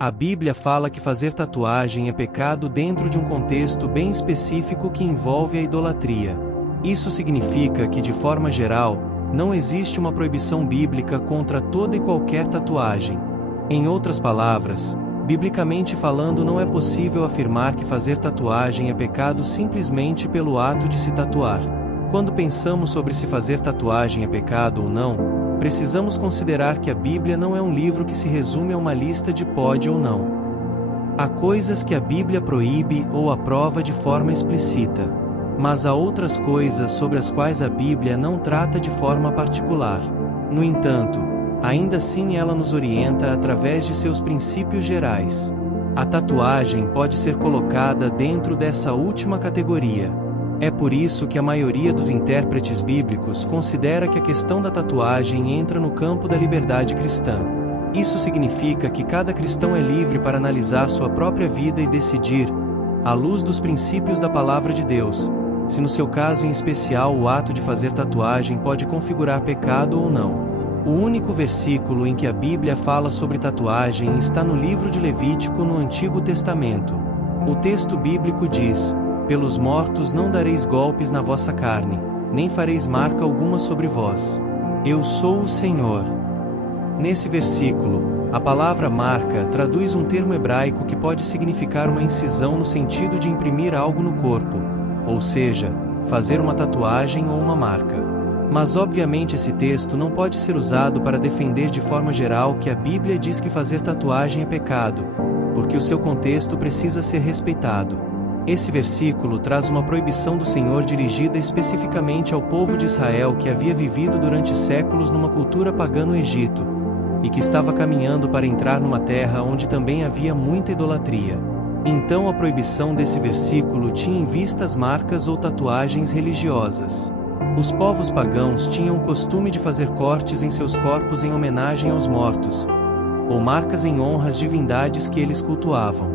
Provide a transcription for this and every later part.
A Bíblia fala que fazer tatuagem é pecado dentro de um contexto bem específico que envolve a idolatria. Isso significa que, de forma geral, não existe uma proibição bíblica contra toda e qualquer tatuagem. Em outras palavras, biblicamente falando, não é possível afirmar que fazer tatuagem é pecado simplesmente pelo ato de se tatuar. Quando pensamos sobre se fazer tatuagem é pecado ou não, precisamos considerar que a Bíblia não é um livro que se resume a uma lista de pode ou não. Há coisas que a Bíblia proíbe ou aprova de forma explícita, mas há outras coisas sobre as quais a Bíblia não trata de forma particular. No entanto, ainda assim ela nos orienta através de seus princípios gerais. A tatuagem pode ser colocada dentro dessa última categoria. É por isso que a maioria dos intérpretes bíblicos considera que a questão da tatuagem entra no campo da liberdade cristã. Isso significa que cada cristão é livre para analisar sua própria vida e decidir, à luz dos princípios da Palavra de Deus, se no seu caso em especial o ato de fazer tatuagem pode configurar pecado ou não. O único versículo em que a Bíblia fala sobre tatuagem está no livro de Levítico no Antigo Testamento. O texto bíblico diz: "Pelos mortos não dareis golpes na vossa carne, nem fareis marca alguma sobre vós. Eu sou o Senhor." Nesse versículo, a palavra marca traduz um termo hebraico que pode significar uma incisão no sentido de imprimir algo no corpo, ou seja, fazer uma tatuagem ou uma marca. Mas obviamente esse texto não pode ser usado para defender de forma geral que a Bíblia diz que fazer tatuagem é pecado, porque o seu contexto precisa ser respeitado. Esse versículo traz uma proibição do Senhor dirigida especificamente ao povo de Israel que havia vivido durante séculos numa cultura pagã no Egito, e que estava caminhando para entrar numa terra onde também havia muita idolatria. Então a proibição desse versículo tinha em vista as marcas ou tatuagens religiosas. Os povos pagãos tinham o costume de fazer cortes em seus corpos em homenagem aos mortos, ou marcas em honra às divindades que eles cultuavam.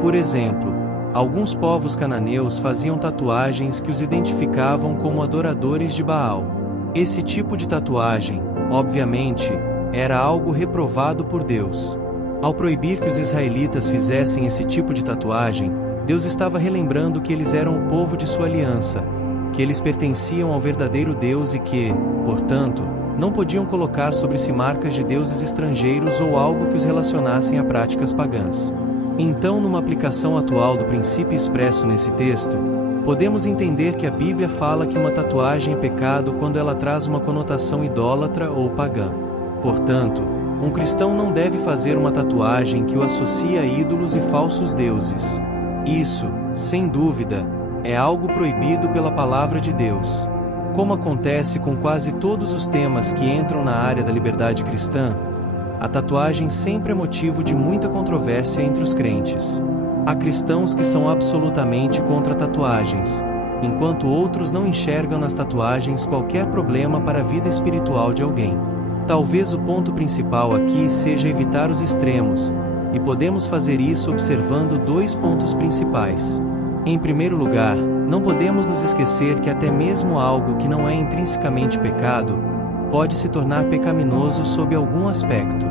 Por exemplo, alguns povos cananeus faziam tatuagens que os identificavam como adoradores de Baal. Esse tipo de tatuagem, obviamente, era algo reprovado por Deus. Ao proibir que os israelitas fizessem esse tipo de tatuagem, Deus estava relembrando que eles eram o povo de sua aliança, que eles pertenciam ao verdadeiro Deus e que, portanto, não podiam colocar sobre si marcas de deuses estrangeiros ou algo que os relacionassem a práticas pagãs. Então, numa aplicação atual do princípio expresso nesse texto, podemos entender que a Bíblia fala que uma tatuagem é pecado quando ela traz uma conotação idólatra ou pagã. Portanto, um cristão não deve fazer uma tatuagem que o associe a ídolos e falsos deuses. Isso, sem dúvida, é algo proibido pela Palavra de Deus. Como acontece com quase todos os temas que entram na área da liberdade cristã, a tatuagem sempre é motivo de muita controvérsia entre os crentes. Há cristãos que são absolutamente contra tatuagens, enquanto outros não enxergam nas tatuagens qualquer problema para a vida espiritual de alguém. Talvez o ponto principal aqui seja evitar os extremos, e podemos fazer isso observando dois pontos principais. Em primeiro lugar, não podemos nos esquecer que até mesmo algo que não é intrinsecamente pecado, pode se tornar pecaminoso sob algum aspecto.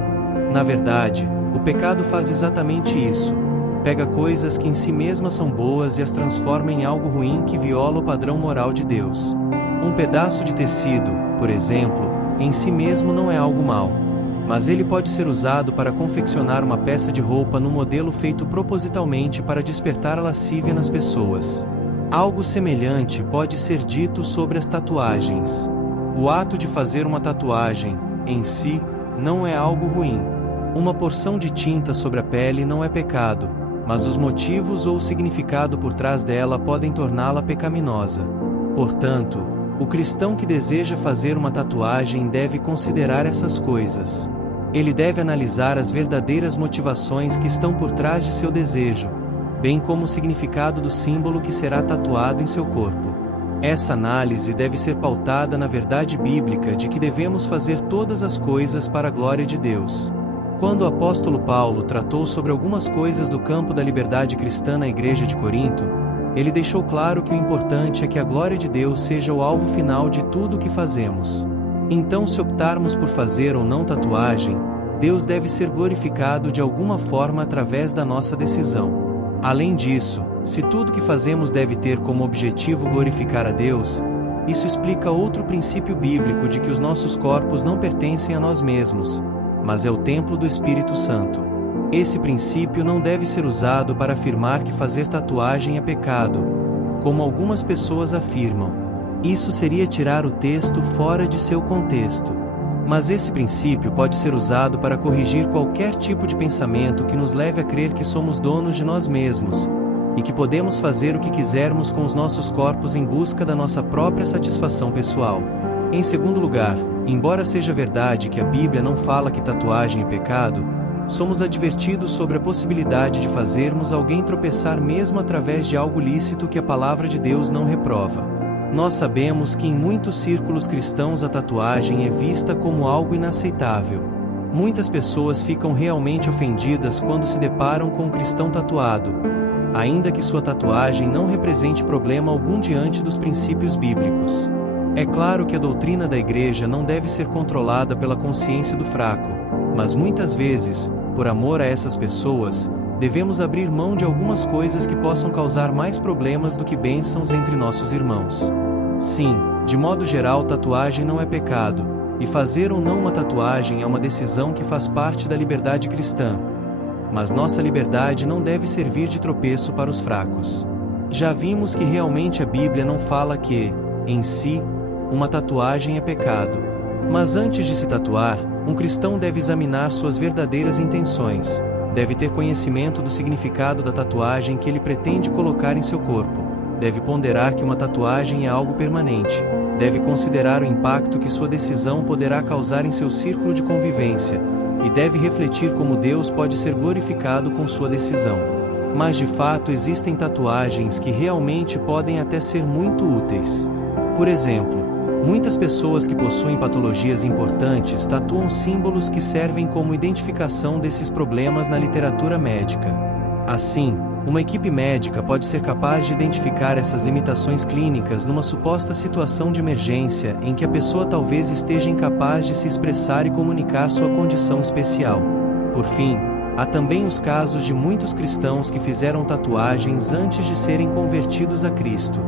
Na verdade, o pecado faz exatamente isso. Pega coisas que em si mesmas são boas e as transforma em algo ruim que viola o padrão moral de Deus. Um pedaço de tecido, por exemplo, em si mesmo não é algo mau, mas ele pode ser usado para confeccionar uma peça de roupa num modelo feito propositalmente para despertar a lascívia nas pessoas. Algo semelhante pode ser dito sobre as tatuagens. O ato de fazer uma tatuagem, em si, não é algo ruim. Uma porção de tinta sobre a pele não é pecado, mas os motivos ou o significado por trás dela podem torná-la pecaminosa. Portanto, o cristão que deseja fazer uma tatuagem deve considerar essas coisas. Ele deve analisar as verdadeiras motivações que estão por trás de seu desejo, bem como o significado do símbolo que será tatuado em seu corpo. Essa análise deve ser pautada na verdade bíblica de que devemos fazer todas as coisas para a glória de Deus. Quando o apóstolo Paulo tratou sobre algumas coisas do campo da liberdade cristã na igreja de Corinto, ele deixou claro que o importante é que a glória de Deus seja o alvo final de tudo o que fazemos. Então, se optarmos por fazer ou não tatuagem, Deus deve ser glorificado de alguma forma através da nossa decisão. Além disso, se tudo que fazemos deve ter como objetivo glorificar a Deus, isso explica outro princípio bíblico de que os nossos corpos não pertencem a nós mesmos, mas é o templo do Espírito Santo. Esse princípio não deve ser usado para afirmar que fazer tatuagem é pecado, como algumas pessoas afirmam. Isso seria tirar o texto fora de seu contexto. Mas esse princípio pode ser usado para corrigir qualquer tipo de pensamento que nos leve a crer que somos donos de nós mesmos, e que podemos fazer o que quisermos com os nossos corpos em busca da nossa própria satisfação pessoal. Em segundo lugar, embora seja verdade que a Bíblia não fala que tatuagem é pecado, somos advertidos sobre a possibilidade de fazermos alguém tropeçar mesmo através de algo lícito que a palavra de Deus não reprova. Nós sabemos que em muitos círculos cristãos a tatuagem é vista como algo inaceitável. Muitas pessoas ficam realmente ofendidas quando se deparam com um cristão tatuado, ainda que sua tatuagem não represente problema algum diante dos princípios bíblicos. É claro que a doutrina da igreja não deve ser controlada pela consciência do fraco, mas muitas vezes, por amor a essas pessoas, devemos abrir mão de algumas coisas que possam causar mais problemas do que bênçãos entre nossos irmãos. Sim, de modo geral, tatuagem não é pecado, e fazer ou não uma tatuagem é uma decisão que faz parte da liberdade cristã. Mas nossa liberdade não deve servir de tropeço para os fracos. Já vimos que realmente a Bíblia não fala que, em si, uma tatuagem é pecado. Mas antes de se tatuar, um cristão deve examinar suas verdadeiras intenções. Deve ter conhecimento do significado da tatuagem que ele pretende colocar em seu corpo. Deve ponderar que uma tatuagem é algo permanente. Deve considerar o impacto que sua decisão poderá causar em seu círculo de convivência. E deve refletir como Deus pode ser glorificado com sua decisão. Mas de fato existem tatuagens que realmente podem até ser muito úteis. Por exemplo, muitas pessoas que possuem patologias importantes tatuam símbolos que servem como identificação desses problemas na literatura médica. Assim, uma equipe médica pode ser capaz de identificar essas limitações clínicas numa suposta situação de emergência em que a pessoa talvez esteja incapaz de se expressar e comunicar sua condição especial. Por fim, há também os casos de muitos cristãos que fizeram tatuagens antes de serem convertidos a Cristo.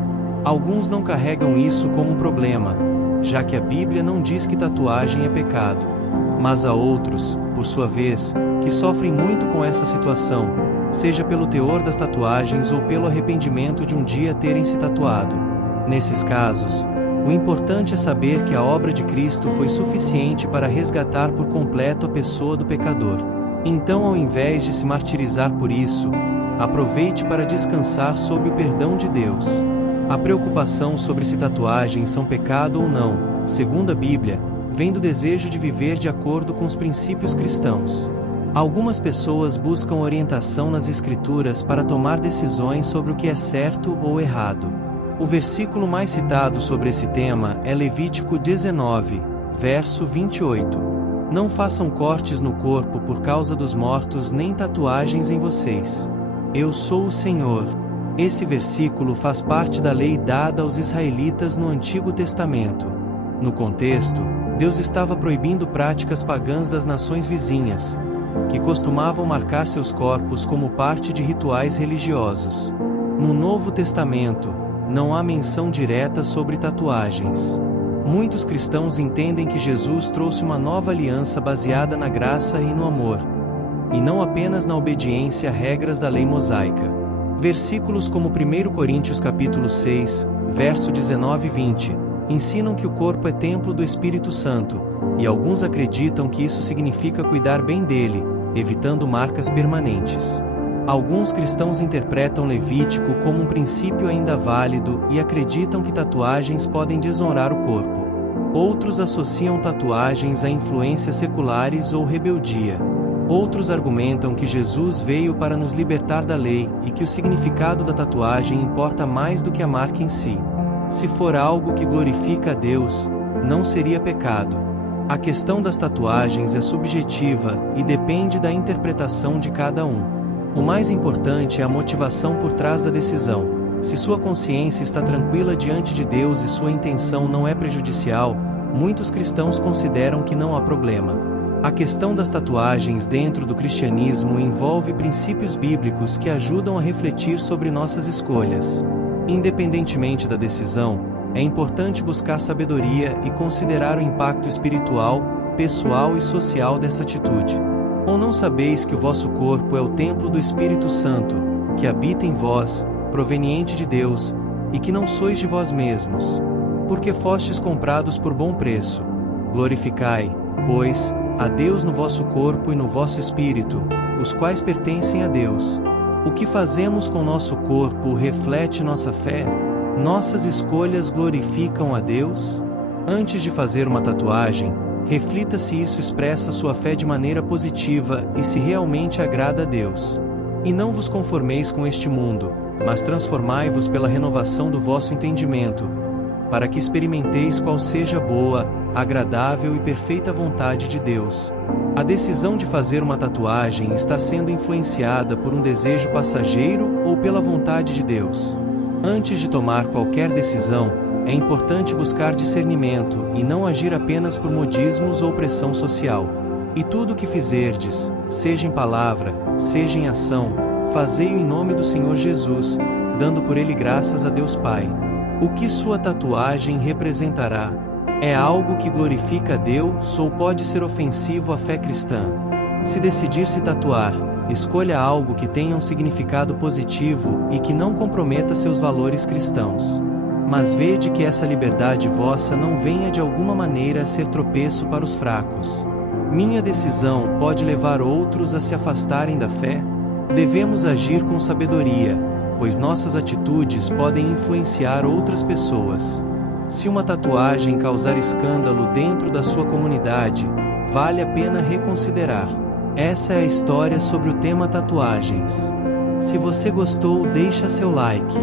Alguns não carregam isso como um problema, já que a Bíblia não diz que tatuagem é pecado. Mas há outros, por sua vez, que sofrem muito com essa situação, seja pelo teor das tatuagens ou pelo arrependimento de um dia terem se tatuado. Nesses casos, o importante é saber que a obra de Cristo foi suficiente para resgatar por completo a pessoa do pecador. Então, ao invés de se martirizar por isso, aproveite para descansar sob o perdão de Deus. A preocupação sobre se tatuagens são pecado ou não, segundo a Bíblia, vem do desejo de viver de acordo com os princípios cristãos. Algumas pessoas buscam orientação nas Escrituras para tomar decisões sobre o que é certo ou errado. O versículo mais citado sobre esse tema é Levítico 19, verso 28. Não façam cortes no corpo por causa dos mortos nem tatuagens em vocês. Eu sou o Senhor. Esse versículo faz parte da lei dada aos israelitas no Antigo Testamento. No contexto, Deus estava proibindo práticas pagãs das nações vizinhas, que costumavam marcar seus corpos como parte de rituais religiosos. No Novo Testamento, não há menção direta sobre tatuagens. Muitos cristãos entendem que Jesus trouxe uma nova aliança baseada na graça e no amor, e não apenas na obediência a regras da lei mosaica. Versículos como 1 Coríntios capítulo 6, verso 19 e 20, ensinam que o corpo é templo do Espírito Santo, e alguns acreditam que isso significa cuidar bem dele, evitando marcas permanentes. Alguns cristãos interpretam Levítico como um princípio ainda válido e acreditam que tatuagens podem desonrar o corpo. Outros associam tatuagens a influências seculares ou rebeldia. Outros argumentam que Jesus veio para nos libertar da lei e que o significado da tatuagem importa mais do que a marca em si. Se for algo que glorifica a Deus, não seria pecado. A questão das tatuagens é subjetiva e depende da interpretação de cada um. O mais importante é a motivação por trás da decisão. Se sua consciência está tranquila diante de Deus e sua intenção não é prejudicial, muitos cristãos consideram que não há problema. A questão das tatuagens dentro do cristianismo envolve princípios bíblicos que ajudam a refletir sobre nossas escolhas. Independentemente da decisão, é importante buscar sabedoria e considerar o impacto espiritual, pessoal e social dessa atitude. Ou não sabeis que o vosso corpo é o templo do Espírito Santo, que habita em vós, proveniente de Deus, e que não sois de vós mesmos? Porque fostes comprados por bom preço. Glorificai, pois, a Deus no vosso corpo e no vosso espírito, os quais pertencem a Deus. O que fazemos com nosso corpo reflete nossa fé? Nossas escolhas glorificam a Deus? Antes de fazer uma tatuagem, reflita se isso expressa sua fé de maneira positiva e se realmente agrada a Deus. E não vos conformeis com este mundo, mas transformai-vos pela renovação do vosso entendimento, para que experimenteis qual seja a boa, agradável e perfeita vontade de Deus. A decisão de fazer uma tatuagem está sendo influenciada por um desejo passageiro ou pela vontade de Deus? Antes de tomar qualquer decisão, é importante buscar discernimento e não agir apenas por modismos ou pressão social. E tudo o que fizerdes, seja em palavra, seja em ação, fazei-o em nome do Senhor Jesus, dando por ele graças a Deus Pai. O que sua tatuagem representará? É algo que glorifica a Deus ou pode ser ofensivo à fé cristã? Se decidir se tatuar, escolha algo que tenha um significado positivo e que não comprometa seus valores cristãos. Mas vede que essa liberdade vossa não venha de alguma maneira a ser tropeço para os fracos. Minha decisão pode levar outros a se afastarem da fé? Devemos agir com sabedoria, pois nossas atitudes podem influenciar outras pessoas. Se uma tatuagem causar escândalo dentro da sua comunidade, vale a pena reconsiderar. Essa é a história sobre o tema tatuagens. Se você gostou, deixa seu like.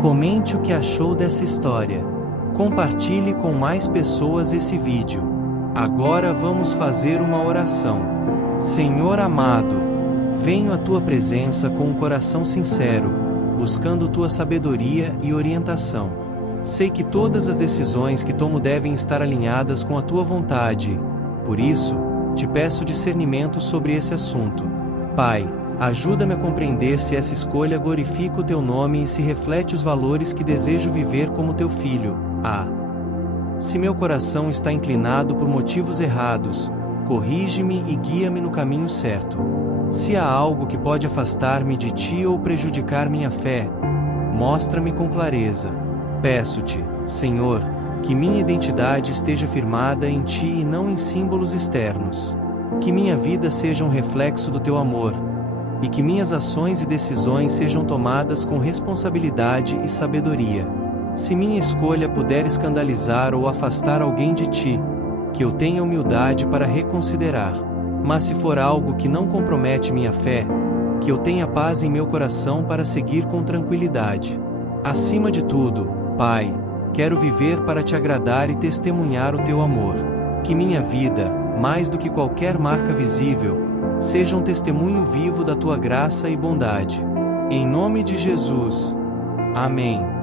Comente o que achou dessa história. Compartilhe com mais pessoas esse vídeo. Agora vamos fazer uma oração. Senhor amado, venho à tua presença com um coração sincero, buscando tua sabedoria e orientação. Sei que todas as decisões que tomo devem estar alinhadas com a tua vontade. Por isso, te peço discernimento sobre esse assunto. Pai, ajuda-me a compreender se essa escolha glorifica o teu nome e se reflete os valores que desejo viver como teu filho. Se meu coração está inclinado por motivos errados, corrige-me e guia-me no caminho certo. Se há algo que pode afastar-me de ti ou prejudicar minha fé, mostra-me com clareza. Peço-te, Senhor, que minha identidade esteja firmada em ti e não em símbolos externos. Que minha vida seja um reflexo do teu amor, e que minhas ações e decisões sejam tomadas com responsabilidade e sabedoria. Se minha escolha puder escandalizar ou afastar alguém de ti, que eu tenha humildade para reconsiderar. Mas se for algo que não compromete minha fé, que eu tenha paz em meu coração para seguir com tranquilidade. Acima de tudo, Pai, quero viver para te agradar e testemunhar o teu amor. Que minha vida, mais do que qualquer marca visível, seja um testemunho vivo da tua graça e bondade. Em nome de Jesus. Amém.